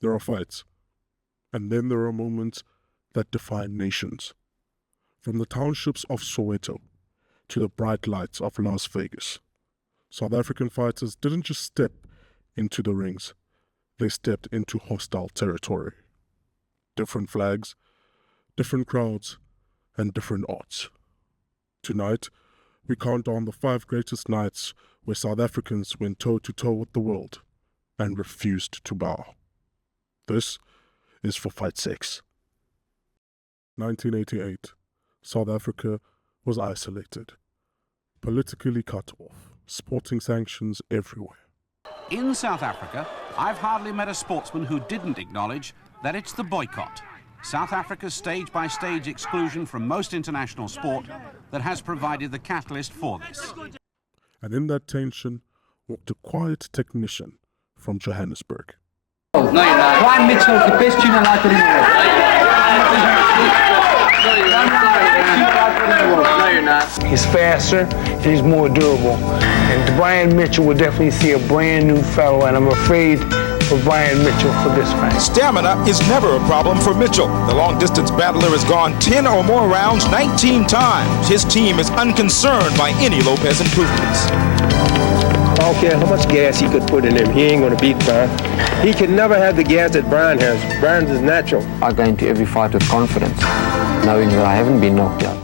there are fights. And then there are moments that define nations. From the townships of Soweto to the bright lights of Las Vegas, South African fighters didn't just step into the rings, they stepped into hostile territory. Different flags, different crowds, and different odds. Tonight, we count down the 5 greatest nights where South Africans went toe-to-toe with the world and refused to bow. This is for Fight 6. 1988. South Africa was isolated, politically cut off, sporting sanctions everywhere. In South Africa, I've hardly met a sportsman who didn't acknowledge that it's the boycott, South Africa's stage-by-stage exclusion from most international sport, that has provided the catalyst for this. And in that tension walked a quiet technician from Johannesburg. No, you're not. Brian Mitchell is the best junior lightweight in the world. No, you're not. He's faster, and he's more durable. And Brian Mitchell will definitely see a brand new fellow, and I'm afraid for Brian Mitchell for this fight. Stamina is never a problem for Mitchell. The long-distance battler has gone 10 or more rounds 19 times. His team is unconcerned by any Lopez improvements. I don't care how much gas he could put in him, he ain't going to beat Brian. He can never have the gas that Brian has. Brian's is natural. I go into every fight with confidence, knowing that I haven't been knocked out.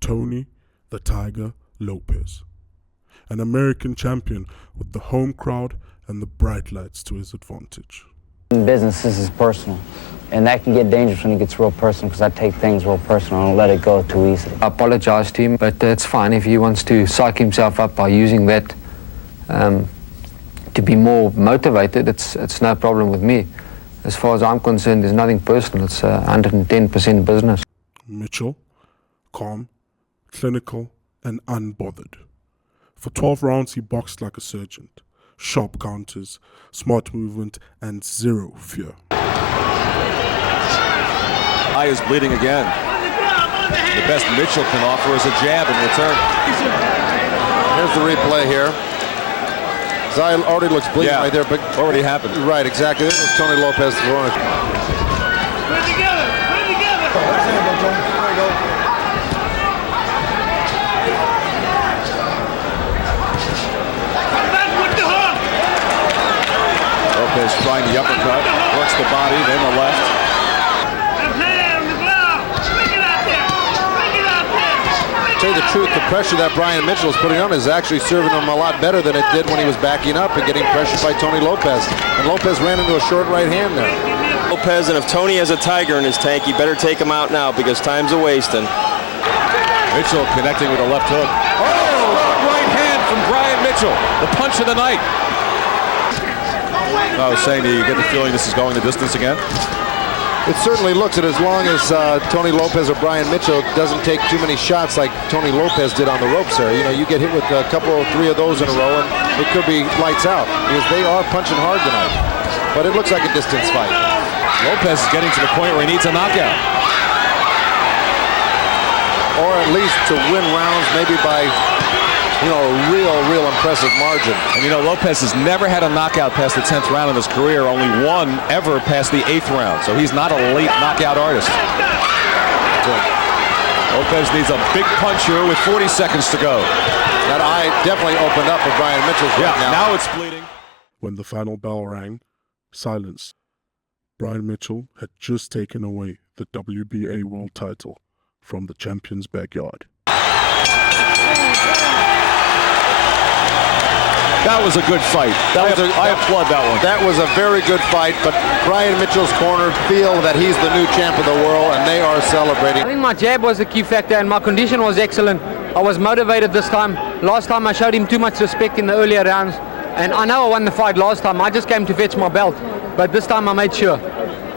Tony the Tiger Lopez, an American champion with the home crowd and the bright lights to his advantage. In business, this is personal, and that can get dangerous when it gets real personal, because I take things real personal. I don't let it go too easily. I apologize to him, but it's fine if he wants to psych himself up by using that to be more motivated. It's no problem with me. As far as I'm concerned, there's nothing personal. It's 110% business. Mitchell, calm, clinical, and unbothered. For 12 rounds, he boxed like a surgeon. Sharp counters, smart movement, and zero fear. Eye is bleeding again. The best Mitchell can offer is a jab in return. Here's the replay here. His eye already looks bleeding right there, but already happened. Right, exactly. This is Tony Lopez throwing it. Put it together. Put it together. Lopez trying the uppercut, works the body, then the left. To tell you the truth, the pressure that Brian Mitchell is putting on is actually serving him a lot better than it did when he was backing up and getting pressured by Tony Lopez. And Lopez ran into a short right hand there. Lopez, and if Tony has a tiger in his tank, he better take him out now because time's a-wasting. Mitchell connecting with a left hook. Oh, right hand from Brian Mitchell, the punch of the night. I was saying, do you get the feeling this is going the distance again? It certainly looks it, as long as Tony Lopez or Brian Mitchell doesn't take too many shots like Tony Lopez did on the ropes there. You know, you get hit with a couple or 3 of those in a row and it could be lights out because they are punching hard tonight. But it looks like a distance fight. Lopez is getting to the point where he needs a knockout. Or at least to win rounds maybe by, you know, a real impressive margin. And you know, Lopez has never had a knockout past the 10th round in his career, only one ever past the 8th round. So he's not a late knockout artist. Lopez needs a big punch here with 40 seconds to go. That eye definitely opened up for Brian Mitchell right now. Now it's bleeding. When the final bell rang, silence. Brian Mitchell had just taken away the WBA world title from the champion's backyard. That was a good fight. I applaud that one. That was a very good fight, but Brian Mitchell's corner feel that he's the new champ of the world, and they are celebrating. I think my jab was the key factor, and my condition was excellent. I was motivated this time. Last time I showed him too much respect in the earlier rounds, and I know I won the fight last time. I just came to fetch my belt, but this time I made sure.